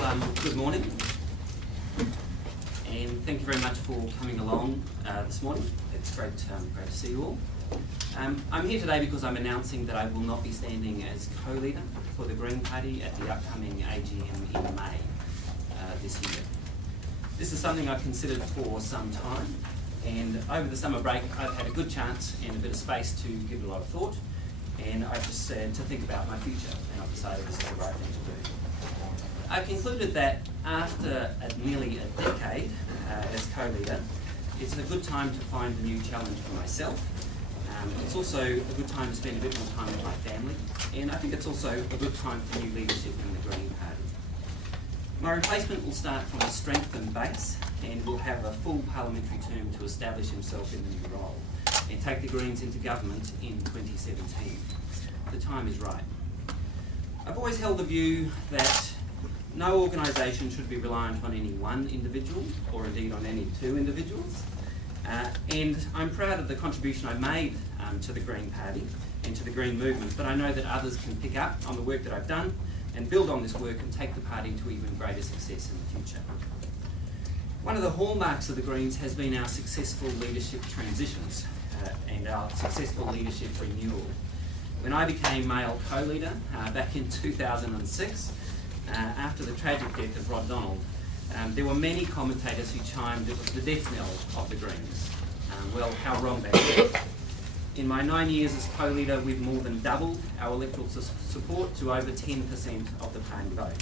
Good morning, and thank you very much for coming along this morning. It's great to see you all. I'm here today because I'm announcing that I will not be standing as co-leader for the Green Party at the upcoming AGM in May this year. This is something I've considered for some time, and over the summer break I've had a good chance and a bit of space to give it a lot of thought, and I've just said to think about my future, and I've decided this is the right thing to do. I've concluded that after nearly a decade as co-leader, it's a good time to find a new challenge for myself. It's also a good time to spend a bit more time with my family, and I think it's also a good time for new leadership in the Green Party. My replacement will start from a strengthened base and will have a full parliamentary term to establish himself in the new role and take the Greens into government in 2017. The time is right. I've always held the view that no organisation should be reliant on any one individual, or indeed on any two individuals. And I'm proud of the contribution I made to the Green Party and to the Green movement, but I know that others can pick up on the work that I've done and build on this work and take the party to even greater success in the future. One of the hallmarks of the Greens has been our successful leadership transitions and our successful leadership renewal. When I became male co-leader back in 2006, after the tragic death of Rod Donald, there were many commentators who chimed it was the death knell of the Greens. Well, how wrong they were. In my 9 years as co-leader, we've more than doubled our electoral support to over 10% of the party vote.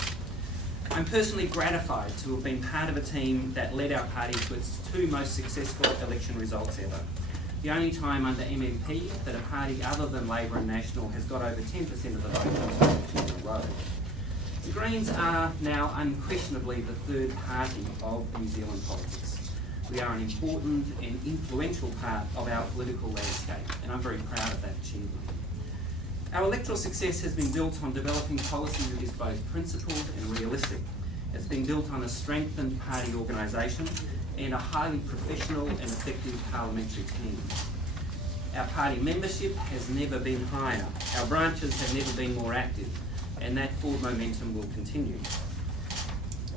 I'm personally gratified to have been part of a team that led our party to its two most successful election results ever. The only time under MMP that a party other than Labor and National has got over 10% of the vote in a row. The Greens are now unquestionably the third party of New Zealand politics. We are an important and influential part of our political landscape, and I'm very proud of that achievement. Our electoral success has been built on developing policy that is both principled and realistic. It's been built on a strengthened party organisation and a highly professional and effective parliamentary team. Our party membership has never been higher. Our branches have never been more active, and that forward momentum will continue.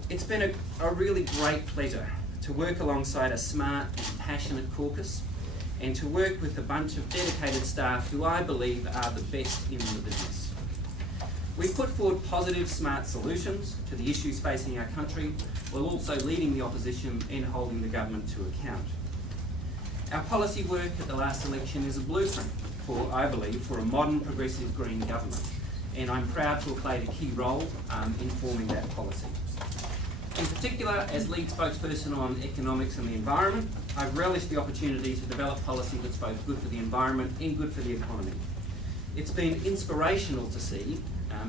It's been a really great pleasure to work alongside a smart and passionate caucus and to work with a bunch of dedicated staff who I believe are the best in the business. We've put forward positive, smart solutions to the issues facing our country while also leading the opposition and holding the government to account. Our policy work at the last election is a blueprint for, I believe, for a modern progressive Green government, and I'm proud to have played a key role in forming that policy. In particular, as lead spokesperson on economics and the environment, I've relished the opportunity to develop policy that's both good for the environment and good for the economy. It's been inspirational to see,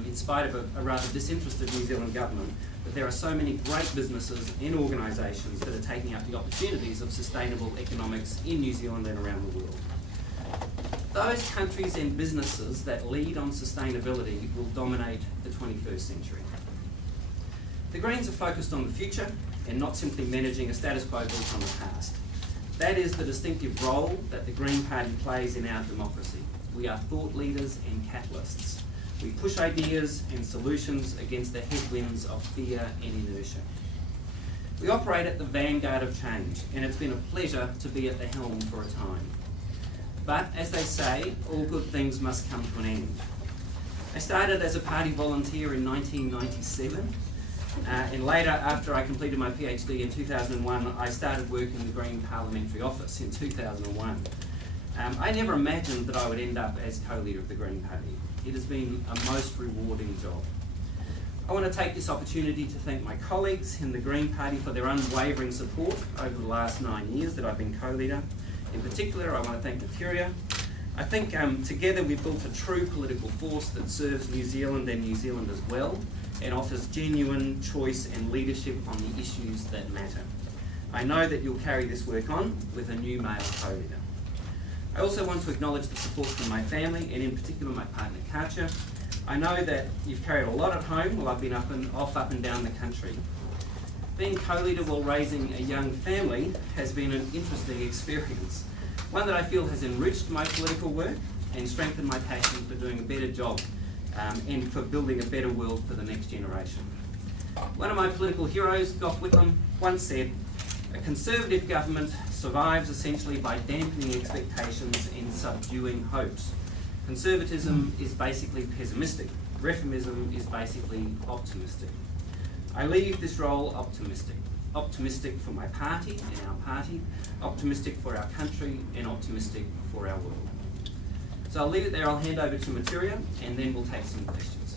in spite of a rather disinterested New Zealand government, that there are so many great businesses and organisations that are taking up the opportunities of sustainable economics in New Zealand and around the world. Those countries and businesses that lead on sustainability will dominate the 21st century. The Greens are focused on the future and not simply managing a status quo built on the past. That is the distinctive role that the Green Party plays in our democracy. We are thought leaders and catalysts. We push ideas and solutions against the headwinds of fear and inertia. We operate at the vanguard of change, and it's been a pleasure to be at the helm for a time. But, as they say, all good things must come to an end. I started as a party volunteer in 1997, and later, after I completed my PhD in 2001, I started work in the Green Parliamentary Office in 2001. I never imagined that I would end up as co-leader of the Green Party. It has been a most rewarding job. I want to take this opportunity to thank my colleagues in the Green Party for their unwavering support over the last 9 years that I've been co-leader. In particular, I want to thank the Curia. I think together we've built a true political force that serves New Zealand and New Zealanders well and offers genuine choice and leadership on the issues that matter. I know that you'll carry this work on with a new male co-leader. I also want to acknowledge the support from my family and in particular my partner Katja. I know that you've carried a lot at home while I've been up and down the country. Being co-leader while raising a young family has been an interesting experience, one that I feel has enriched my political work and strengthened my passion for doing a better job and for building a better world for the next generation. One of my political heroes, Gough Whitlam, once said, "A conservative government survives essentially by dampening expectations and subduing hopes. Conservatism is basically pessimistic. Reformism is basically optimistic." I leave this role optimistic. Optimistic for my party and our party, optimistic for our country, and optimistic for our world. So I'll leave it there. I'll hand over to Materia, and then we'll take some questions.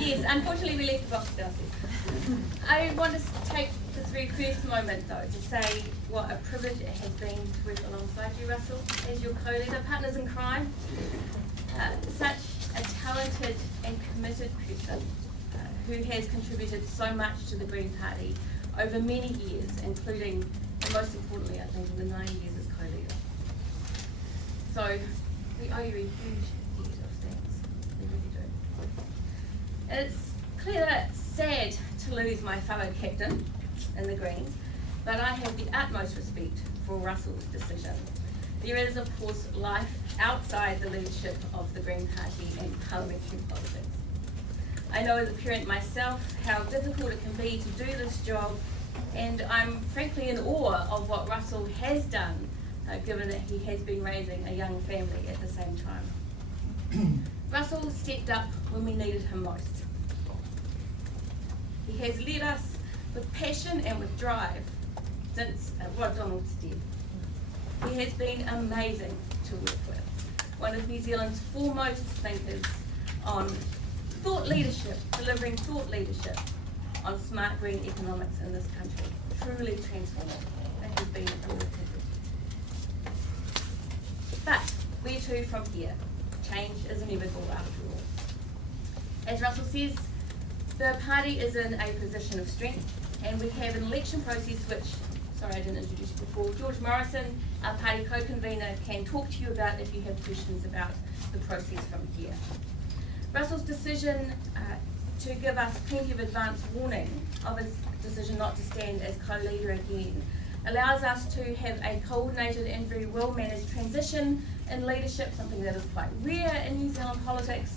Yes, unfortunately we left the box downstairs. I want to take this very first moment though to say what a privilege it has been to work alongside you, Russell, as your co-leader, partners in crime. Such a talented and committed person who has contributed so much to the Green Party over many years, including, and most importantly I think, in the 9 years as co-leader. So we owe you a huge debt of thanks, we really do. It's clear that it's sad to lose my fellow captain in the Greens, but I have the utmost respect for Russell's decision. There is, of course, life outside the leadership of the Green Party and parliamentary politics. I know as a parent myself how difficult it can be to do this job, and I'm frankly in awe of what Russell has done, given that he has been raising a young family at the same time. Russell stepped up when we needed him most. He has led us with passion and with drive since Rod Donald's death. He has been amazing to work with, one of New Zealand's foremost thinkers on thought leadership, delivering thought leadership on smart green economics in this country. Truly transformative. That has been a real privilege. But where to from here? Change is inevitable after all. As Russell says, the party is in a position of strength, and we have an election process which, sorry I didn't introduce you before, George Morrison, our party co-convener, can talk to you about if you have questions about the process from here. Russell's decision to give us plenty of advance warning of his decision not to stand as co-leader again allows us to have a coordinated and very well managed transition in leadership, something that is quite rare in New Zealand politics,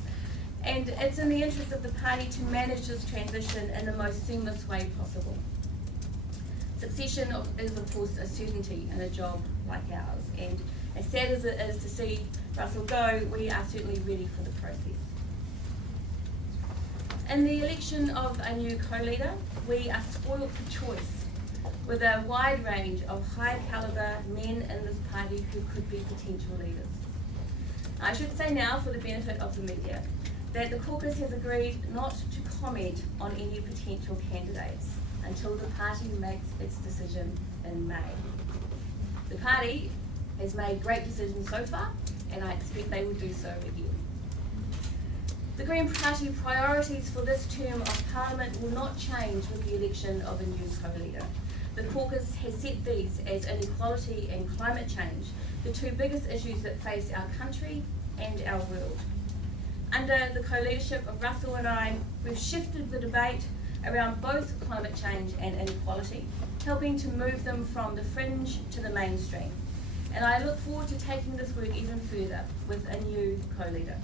and it's in the interest of the party to manage this transition in the most seamless way possible. Succession is of course a certainty in a job like ours, and as sad as it is to see Russell go, we are certainly ready for the process. In the election of a new co-leader, we are spoiled for choice, with a wide range of high calibre men in this party who could be potential leaders. I should say now, for the benefit of the media, that the caucus has agreed not to comment on any potential candidates until the party makes its decision in May. The party has made great decisions so far, and I expect they will do so again. The Green Party priorities for this term of Parliament will not change with the election of a new co-leader. The caucus has set these as inequality and climate change, the two biggest issues that face our country and our world. Under the co-leadership of Russell and I, we've shifted the debate around both climate change and inequality, helping to move them from the fringe to the mainstream. And I look forward to taking this work even further with a new co-leader.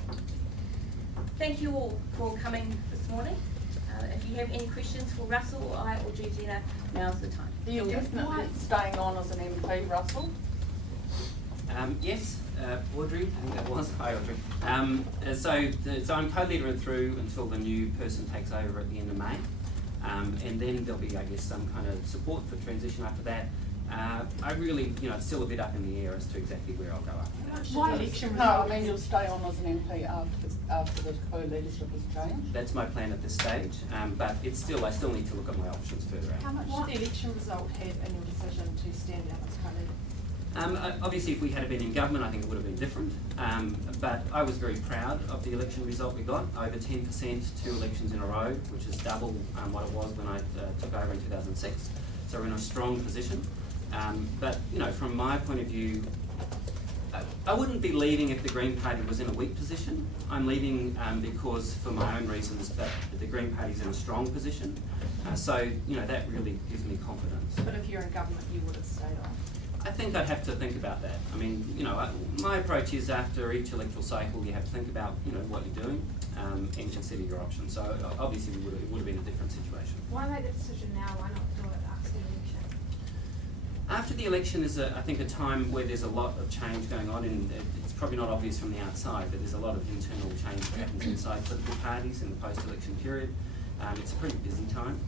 Thank you all for coming this morning. If you have any questions for Russell or I or Georgina, now's the time. Are you definitely staying on as an MP, Russell? Yes, Audrey, I think that was. Hi, Audrey. So I'm co-leader through until the new person takes over at the end of May. And then there'll be, I guess, some kind of support for transition after that. I really, it's still a bit up in the air as to exactly where I'll go after that. Why election? No, I mean you'll stay on as an MP after the co-leadership has changed. That's my plan at this stage, but I still need to look at my options further out. How much did the election result have in your decision to stand down as co-leader? Obviously, if we had been in government, I think it would have been different. But I was very proud of the election result we got, over 10%, 2 elections in a row, which is double what it was when I took over in 2006. So we're in a strong position. But from my point of view, I wouldn't be leaving if the Green Party was in a weak position. I'm leaving because, for my own reasons, that the Green Party's in a strong position. So that really gives me confidence. But if you're in government, you would have stayed on. I think I'd have to think about that. I mean, you know, my approach is after each electoral cycle, you have to think about, you know, what you're doing and consider your options. So obviously, it would have been a different situation. Why make the decision now? Why not do it after the election? After the election is, I think, a time where there's a lot of change going on, and it's probably not obvious from the outside, but there's a lot of internal change that happens inside political parties in the post-election period. It's a pretty busy time.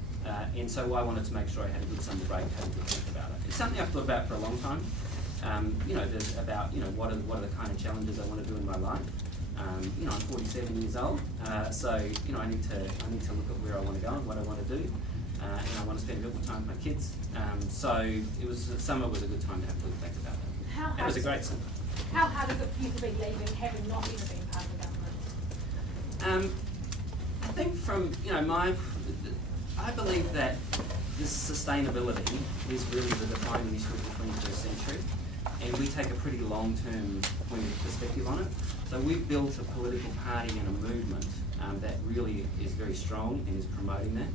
And so I wanted to make sure I had a good summer break, had a good think about it. It's something I've thought about for a long time. You know, there's about, you know, what are the kind of challenges I want to do in my life. You know, I'm 47 years old, so you know, I need to look at where I want to go and what I want to do, and I want to spend a bit more time with my kids. So summer was a good time to have a good think about that. It was a great summer. How hard is it for you to be leaving, having not even been part of the government? I think from, you know, I believe that this sustainability is really the defining issue of the 21st century, and we take a pretty long-term point of perspective on it. So we've built a political party and a movement that really is very strong and is promoting that,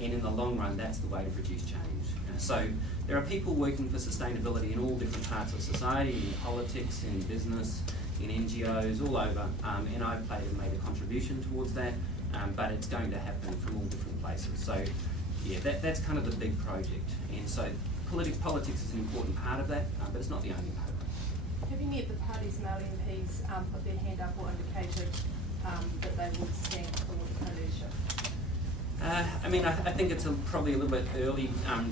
and in the long run, that's the way to produce change. So there are people working for sustainability in all different parts of society, in politics, in business, in NGOs, all over, and I've made a contribution towards that. But it's going to happen from all different places. So, yeah, that's kind of the big project. And so politics is an important part of that, but it's not the only part of it. Have any of the party's male MPs put their hand up or indicated that they would stand for the co-leadership? I mean, I think it's probably a little bit early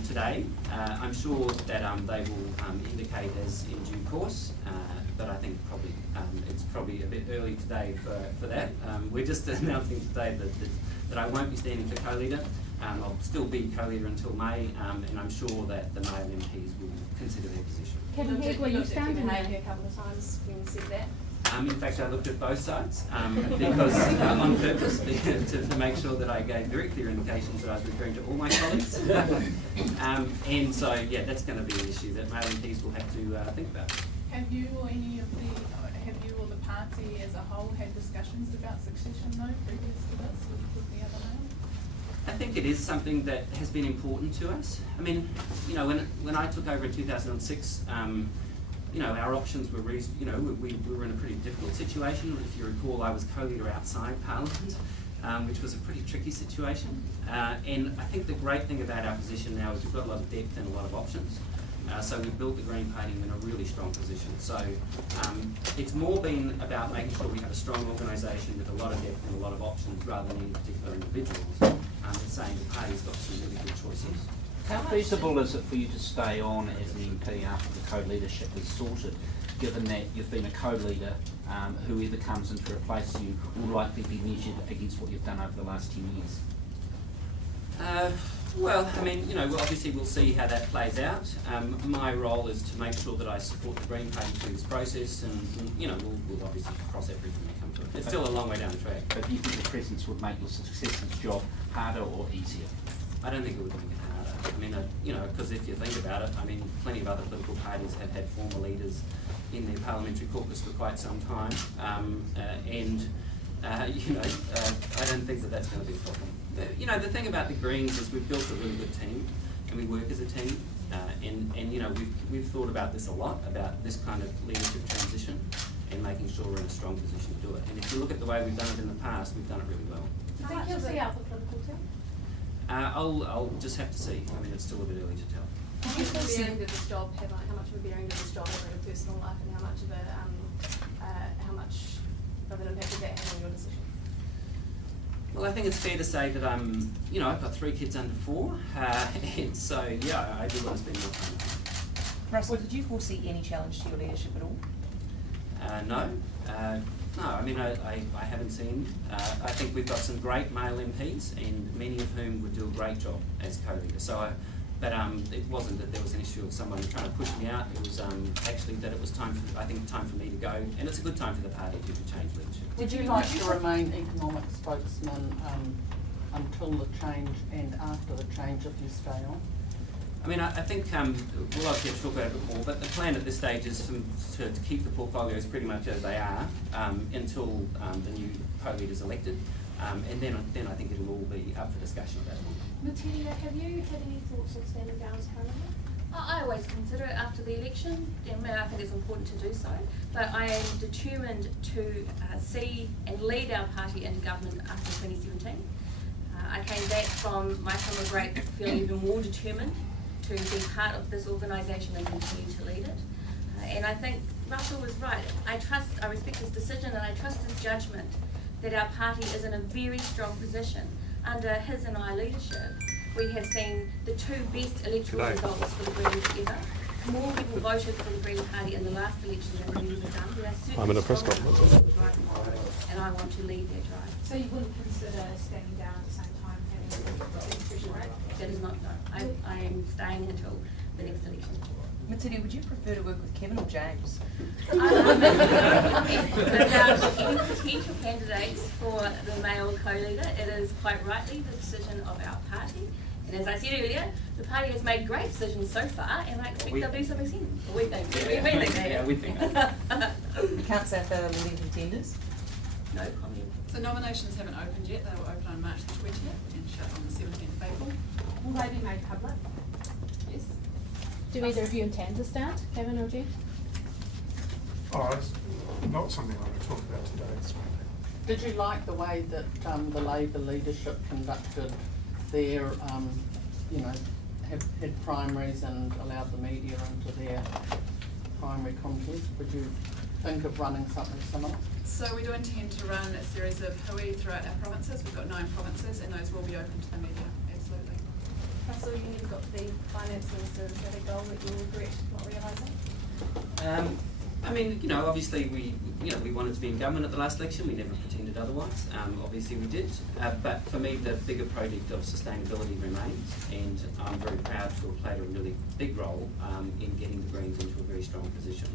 today. I'm sure that they will indicate as in due course, but I think probably it's probably a bit early today for that. We're just announcing today that I won't be standing for co-leader. I'll still be co-leader until May, and I'm sure that the male MPs will consider their position. Kevin Head, were you standing there a couple of times when you said that? In fact, I looked at both sides because on purpose to make sure that I gave very clear indications that I was referring to all my colleagues. And so, yeah, that's going to be an issue that male MPs will have to think about. Have you or the party as a whole had discussions about succession though previous to this with the other male? I think it is something that has been important to us. I mean, you know, when I took over in 2006, you know, our options were, you know, we were in a pretty difficult situation. If you recall, I was co-leader outside Parliament, which was a pretty tricky situation. And I think the great thing about our position now is we've got a lot of depth and a lot of options. So we've built the Green Party in a really strong position. So it's more been about making sure we have a strong organisation with a lot of depth and a lot of options rather than any particular individuals. It's saying the party's got some really good choices. How feasible is it for you to stay on as an MP after the co-leadership is sorted, given that you've been a co-leader, whoever comes in to replace you will likely be measured against what you've done over the last 10 years? Well, I mean, you know, obviously we'll see how that plays out. My role is to make sure that I support the Green Party through this process, and you know, we'll obviously cross everything that comes to it. It's still a long way down the track. But do you think the presence would make your successor's job harder or easier? I don't think it would make it harder. I mean, you know, because if you think about it, I mean, plenty of other political parties have had former leaders in their parliamentary caucus for quite some time, and you know, I don't think that that's going to be a problem. You know, the thing about the Greens is we've built a really good team, and we work as a team, and you know, we've thought about this a lot, about this kind of leadership transition, and making sure we're in a strong position to do it. And if you look at the way we've done it in the past, we've done it really well. Do you think you'll see out the political team? I'll just have to see. I mean, it's still a bit early to tell. How much of a bearing did this job have? How much of a bearing did this job have on your personal life, and how much of an impact did that have on your decision? Well, I think it's fair to say that you know, I've got 3 kids under 4, and so yeah, I do want to spend more time with them. Russell, did you foresee any challenge to your leadership at all? No. No, I mean, I haven't seen. I think we've got some great male MPs, and many of whom would do a great job as co-leader. So, but it wasn't that there was an issue of someone trying to push me out. It was actually that it was time for me to go, and it's a good time for the party to change leadership. Would you like to remain economic spokesman until the change and after the change if you stay on? I mean, I think we'll obviously have to talk about it a bit more, but the plan at this stage is to keep the portfolios pretty much as they are until the new co-leader is elected, and then I think it'll all be up for discussion at that point. Matilda, have you had any thoughts on standing down as co-leader? I always consider it after the election, and I think it's important to do so, but I am determined to see and lead our party into government after 2017. I came back from my summer break feeling even more determined to be part of this organisation and continue to lead it. And I think Russell was right. I respect his decision and I trust his judgment that our party is in a very strong position. Under his and our leadership, we have seen the two best electoral results for the Greens ever. More people voted for the Green Party in the last election than we've ever done. We are certainly I'm in a press conference. And I want to lead that drive. So you wouldn't consider standing down at the same time having a special rate? That is not, no. I am staying until the next election. Matilda, would you prefer to work with Kevin or James? I'm about any potential candidates for the male co-leader. It is quite rightly the decision of our party. And as I said earlier, the party has made great decisions so far, and I expect they'll do something soon. We think. We think they Yeah, we think. You can't say if they're leading contenders? No comment. So nominations haven't opened yet. They will open on March the 20th and shut on the 17th of April. Will they be made public? Yes. Do either of you intend to stand, Kevin or Jeff? Oh, it's not something I want to talk about today. Did you like the way that the Labor leadership conducted their, had primaries and allowed the media into their primary contest? Would you think of running something similar? So we do intend to run a series of hui throughout our provinces. We've got 9 provinces and those will be open to the media, absolutely. Russell, you never got the finance minister. Is that a goal that you regret not realising? I mean, obviously we wanted to be in government at the last election. We never pretended otherwise. Obviously we did. But for me, the bigger project of sustainability remains, and I'm very proud to have played a really big role in getting the Greens into a very strong position.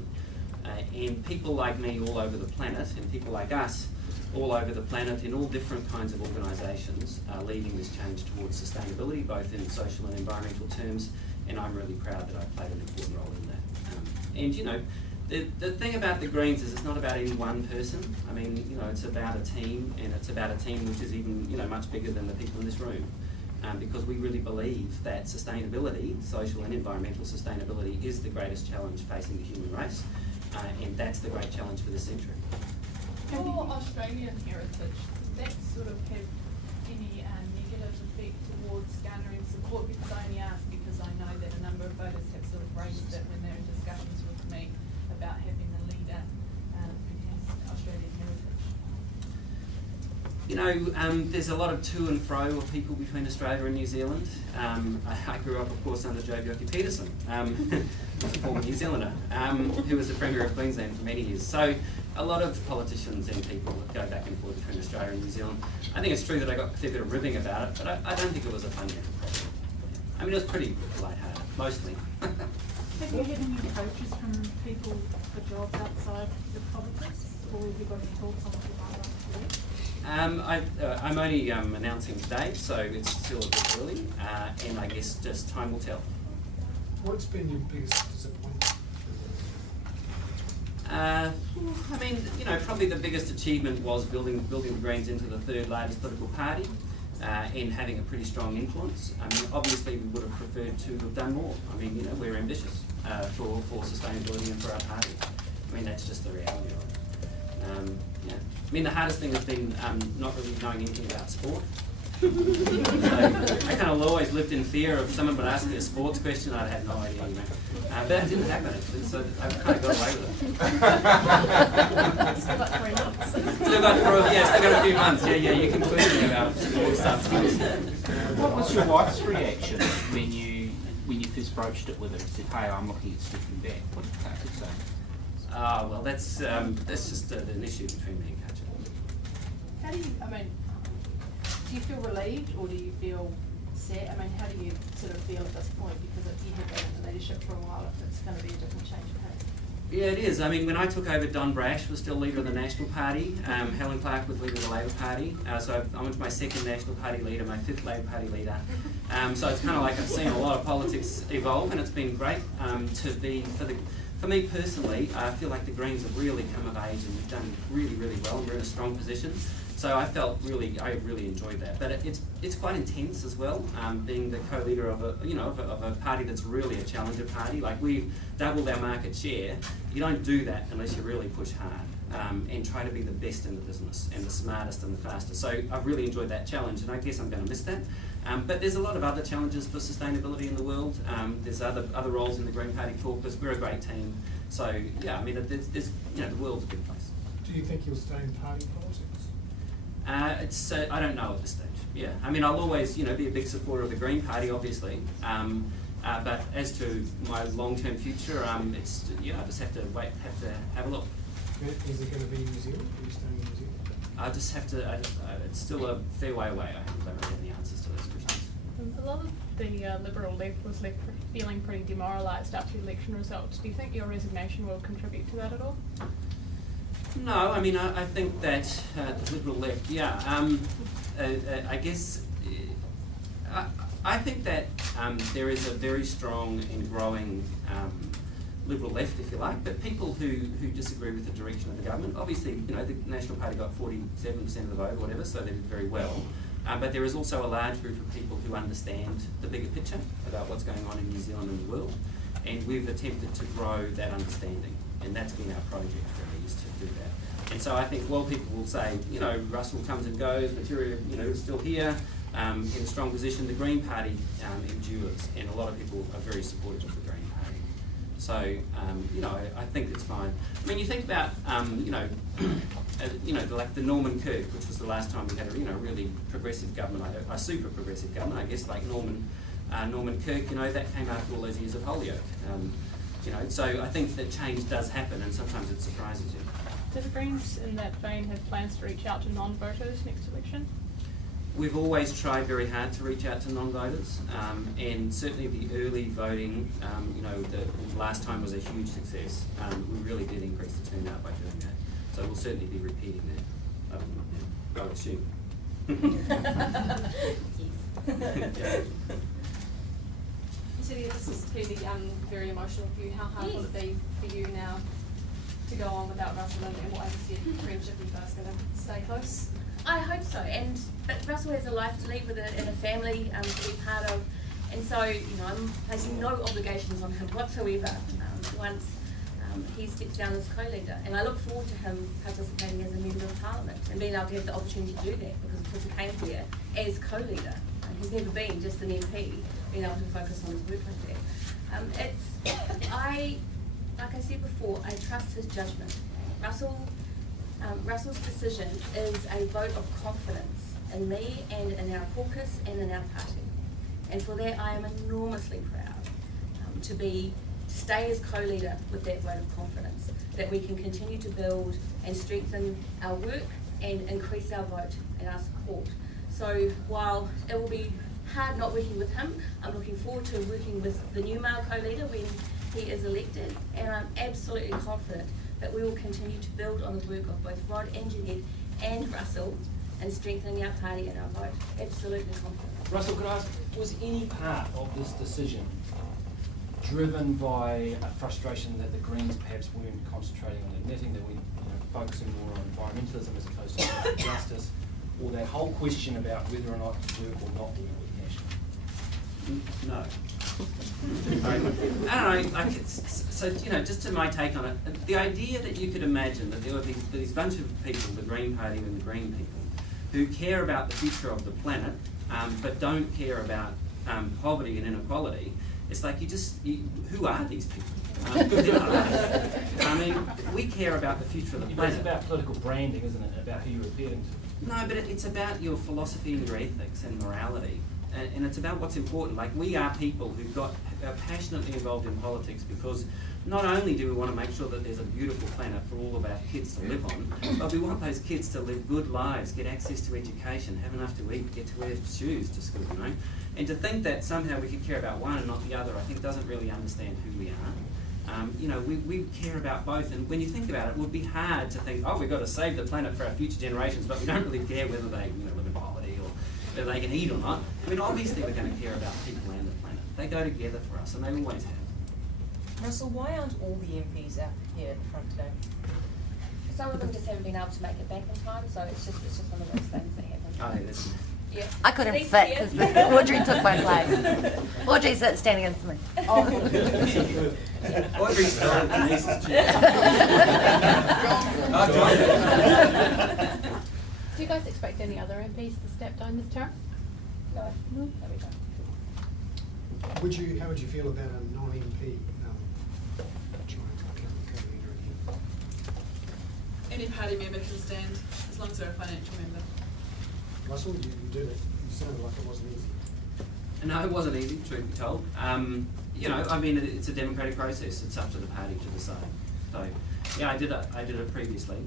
And people like me all over the planet, and people like us all over the planet in all different kinds of organisations are leading this change towards sustainability, both in social and environmental terms, and I'm really proud that I've played an important role in that. The thing about the Greens is it's not about any one person. I mean, it's about a team, and it's about a team which is even, much bigger than the people in this room. Because we really believe that sustainability, social and environmental sustainability, is the greatest challenge facing the human race, and that's the great challenge for this century. For Australian heritage, does that sort of have any negative effect towards garnering support? Because I only ask because I know that a number of voters have sort of raised it when they're in discussions with me about having a leader who has Australian heritage. There's a lot of to and fro of people between Australia and New Zealand. I grew up, of course, under Joe Bjelke-Petersen, who's a former New Zealander, who was the Premier of Queensland for many years. So a lot of politicians and people go back and forth between Australia and New Zealand. I think it's true that I got a fair bit of ribbing about it, but I don't think it was a fundamental problem. I mean, it was pretty lighthearted, mostly. Have you had any approaches from people for jobs outside the provinces, or have you got any thoughts on what you might like to do? I'm only announcing today, so it's still a bit early, and I guess just time will tell. What's been your biggest disappointment? Probably the biggest achievement was building the Greens into the 3rd largest political party, and having a pretty strong influence. I mean, obviously we would have preferred to have done more. I mean, we're ambitious for sustainability and for our party. I mean, that's just the reality of it. I mean, the hardest thing has been not really knowing anything about sport. So I kind of always lived in fear of someone would ask me a sports question. I'd have no idea. But that didn't happen actually, so I've kind of got away with it. Still got 3 months. Still got a few months. Yeah, you can quiz me about sport stuff. What was your wife's reaction when you first broached it with her and said, "Hey, I'm looking at stepping back"? What did Kate say? Well, that's just an issue between me and Katja. How do you feel relieved or do you feel sad? I mean, how do you sort of feel at this point? Because you have been in the leadership for a while, if it's going to be a different change of pace. Yeah, it is. I mean, when I took over, Don Brash was still leader of the National Party. Helen Clark was leader of the Labor Party. So I went to my 2nd National Party leader, my 5th Labor Party leader. So it's kind of like I've seen a lot of politics evolve, and it's been great to be, for me personally, I feel like the Greens have really come of age and we've done really, really well. We're in a strong position. So I really enjoyed that. But it's quite intense as well, being the co-leader of a party that's really a challenger party. Like, we've doubled our market share. You don't do that unless you really push hard and try to be the best in the business and the smartest and the fastest. So I've really enjoyed that challenge, and I guess I'm going to miss that. But there's a lot of other challenges for sustainability in the world. There's other roles in the Green Party caucus. We're a great team. So yeah, I mean, there's the world's a big place. Do you think you'll stay in party politics? I don't know at this stage. Yeah, I mean, I'll always be a big supporter of the Green Party, obviously. But as to my long-term future, I just have to have a look. Is it going to be New Zealand? Are you staying in New Zealand? I just have to. It's still a fair way away. I don't really have the answers to those questions. A lot of the Liberal left was left feeling pretty demoralised after the election results. Do you think your resignation will contribute to that at all? No, I mean, I think that the Liberal left, I guess, I think that there is a very strong and growing Liberal left, if you like, but people who disagree with the direction of the government. Obviously, the National Party got 47% of the vote or whatever, so they did very well. But there is also a large group of people who understand the bigger picture about what's going on in New Zealand and the world, and we've attempted to grow that understanding, and that's been our project really, is to do that. And so I think while people will say, Russell comes and goes, Materia, is still here, in a strong position, the Green Party endures, and a lot of people are very supportive of the Green Party. So, I think it's fine. I mean, you think about, like the Norman Kirk, which was the last time we had a really progressive government, a super progressive government, I guess, like Norman Kirk. That came after all those years of Holyoke. So I think that change does happen, and sometimes it surprises you. Do the Greens, in that vein, have plans to reach out to non-voters next election? We've always tried very hard to reach out to non-voters, and certainly the early voting, the last time was a huge success. We really did increase the turnout by doing that. So we'll certainly be repeating that, I would assume. Yes. Celia, this is clearly very emotional for you. How hard will it be for you now to go on without Russell, and what I see your friendship, you guys going to stay close? I hope so, but Russell has a life to lead and a family to be part of, and so I'm placing no obligations on him whatsoever once he steps down as co-leader, and I look forward to him participating as a member of Parliament and being able to have the opportunity to do that, because of course he came here as co-leader. He's never been just an MP, being able to focus on his work like that. Like I said before, I trust his judgment. Russell's decision is a vote of confidence in me and in our caucus and in our party. And for that I am enormously proud to stay as co-leader with that vote of confidence, that we can continue to build and strengthen our work and increase our vote and our support. So while it will be hard not working with him, I'm looking forward to working with the new male co-leader when he is elected, and I'm absolutely confident that we will continue to build on the work of both Rod and Jeanette and Russell in strengthening our party and our vote. Absolutely confident. Russell, could I ask, was any part of this decision driven by a frustration that the Greens perhaps weren't concentrating on their knitting, that we focusing more on environmentalism as opposed to social justice, or that whole question about whether or not to work or not to work with National? No. I don't know, so just to my take on it, the idea that you could imagine that there were these bunch of people, the Green Party and the Green people, who care about the future of the planet, but don't care about poverty and inequality, it's like who are these people? I mean, we care about the future of the planet. It's about political branding, isn't it? About who you're appealing to. No, but it's about your philosophy and your ethics and morality. And it's about what's important. Like, we are people who are passionately involved in politics because not only do we want to make sure that there's a beautiful planet for all of our kids to live on, but we want those kids to live good lives, get access to education, have enough to eat, get to wear shoes to school, And to think that somehow we could care about one and not the other, I think doesn't really understand who we are. We care about both, and when you think about it, it would be hard to think, oh, we've got to save the planet for our future generations, but we don't really care whether they live in poverty or whether they can eat or not. I mean, obviously we're going to care about people and the planet. They go together for us, and they always have. Russell, why aren't all the MPs out here at the front today? some of them just haven't been able to make it back in time, so it's just one of those things that happen. Oh, yeah, that's, Yeah. I couldn't Thanks, fit Tia. because Audrey took my place. Audrey's standing next to me. Audrey's not Denise's chair. Do you guys expect any other MPs to step down this term? No, no, we don't. How would you feel about a non-MP trying to become co-leader again? Any party member can stand, as long as they're a financial member. Russell, you did it. You sounded like it wasn't easy. No, it wasn't easy, truth be told. You know, I mean, it's a democratic process. It's up to the party to decide. So, yeah, I did it previously.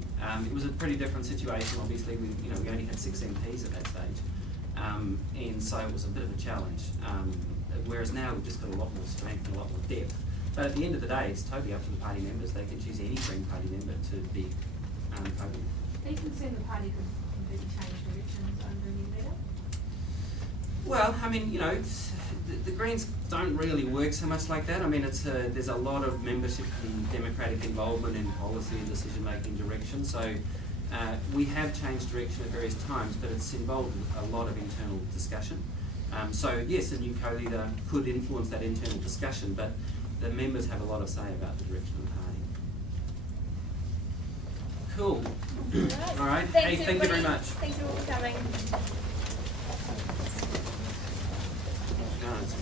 It was a pretty different situation. Obviously, we only had 6 MPs at that stage, and so it was a bit of a challenge. Whereas now we've just got a lot more strength and a lot more depth. But at the end of the day, it's totally up to the party members. They can choose any Green Party member to be co-leader. Are you concerned the party could completely change directions under a new leader? Well, I mean, the Greens don't really work so much like that. I mean, there's a lot of membership and democratic involvement in policy and decision-making direction. So we have changed direction at various times, but it's involved a lot of internal discussion. So yes, a new co-leader could influence that internal discussion, but the members have a lot of say about the direction of the party. Cool. All right. Hey, thank you very much. Thanks everyone for coming. Guys.